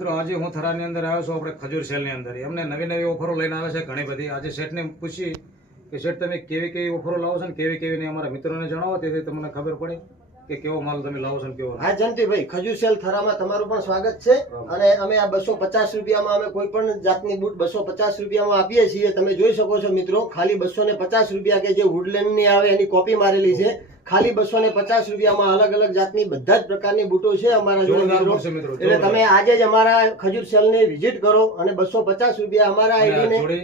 મિત્રો આજે હું થરાની અંદર આવ્યો છું આપણે ખજૂર સેલની અંદર એમને નવી નવી ઓફરો લઈને આવે છે ઘણી બધી આજે શેઠને પૂછી કે શેઠ તમે કેવી કેવી ઓફરો લાવો છો ને કેવી કેવી ને અમારા મિત્રોને જણાવો તેથી તમને ખબર પડે કે કેવો માલ તમે લાવો છો ને કેવો. હા જયંતિભાઈ, ખજૂર સેલ થરામાં તમારું પણ સ્વાગત છે. અને અમે આ 250 રૂપિયામાં અમે કોઈ પણ જાતની બૂટ 250 રૂપિયામાં આપીએ છીએ. તમે જોઈ શકો છો મિત્રો, ખાલી 250 રૂપિયા કે જે વુડલેન્ડ ની આવે એની કોપી મારેલી છે. ખાલી 250 રૂપિયામાં અલગ અલગ જાતની બધા જ પ્રકારની બૂટો છે અમારા જોડે મિત્રો. એટલે તમે આજે જ અમારા ખજૂર સેલ ની વિઝિટ કરો અને 250 રૂપિયા અમારા આઈડી ને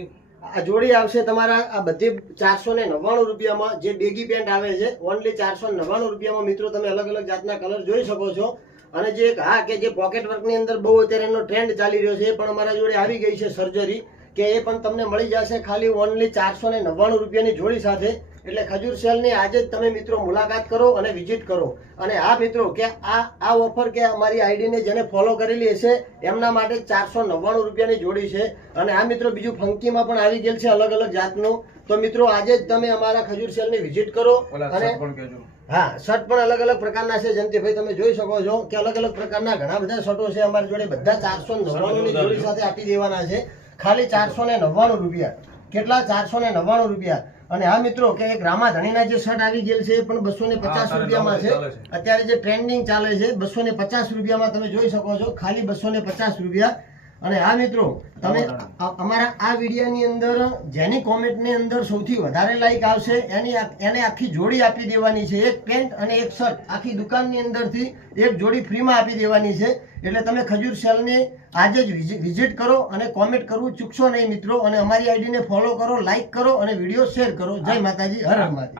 આ જોડી આવશે તમારા. આ બધી 499 રૂપિયામાં જે બેગી પેન્ટ આવે છે ઓનલી 499 રૂપિયામાં મિત્રો તમે અલગ અલગ જાતના કલર જોઈ શકો છો. અને જે કે જે પોકેટ વર્ક ની અંદર બહુ અત્યારે એનો ટ્રેન્ડ ચાલી રહ્યો છે એ પણ અમારા જોડે આવી ગઈ છે સર્જરી, કે એ પણ તમને મળી જશે ખાલી ઓનલી 499 રૂપિયાની જોડી સાથે. એટલે ખજૂર સેલની આજે જ તમે મિત્રો મુલાકાત કરો અને વિઝિટ કરો. અને આ મિત્રો કે આ ઓફર કે અમારી આઈડીને જેને ફોલો કરેલી હશે એમના માટે 499 રૂપિયાની જોડી છે. અને આ મિત્રો બીજું ફંકીમાં પણ આવી ગયેલ છે અલગ અલગ જાતનું. તો મિત્રો આજે જ તમે અમારા ખજૂર સેલની વિઝિટ કરો. અને હા, શર્ટ પણ અલગ અલગ પ્રકારના છે જયંતિભાઈ, તમે જોઈ શકો છો કે અલગ અલગ પ્રકારના ઘણા બધા શર્ટો છે અમારી જોડે. બધા 499 ની જોડી સાથે આપી દેવાના છે ખાલી 499 રૂપિયા. કેટલા? 499 રૂપિયા. અને આ મિત્રો કે એક રામાધણીના જે શર્ટ આવી ગયેલ છે એ પણ 250 રૂપિયામાં છે. અત્યારે જે ટ્રેન્ડિંગ ચાલે છે 250 રૂપિયામાં તમે જોઈ શકો છો, ખાલી 250 રૂપિયા. અને આ મિત્રો તમે અમારા આ વિડીયોની અંદર જેની કોમેન્ટની અંદર સૌથી વધારે લાઈક આવશે એને આખી જોડી આપી દેવાની છે. એક પેન્ટ અને એક શર્ટ આખી દુકાનની અંદરથી એક જોડી ફ્રીમાં આપી દેવાની છે. એટલે તમે ખજૂર સેલને આજે જ વિઝિટ કરો અને કોમેન્ટ કરવું ચૂકશો નહીં મિત્રો. અને અમારી આઈડીને ફોલો કરો, લાઈક કરો અને વિડીયો શેર કરો. જય માતાજી, હર હર મહાદેવ.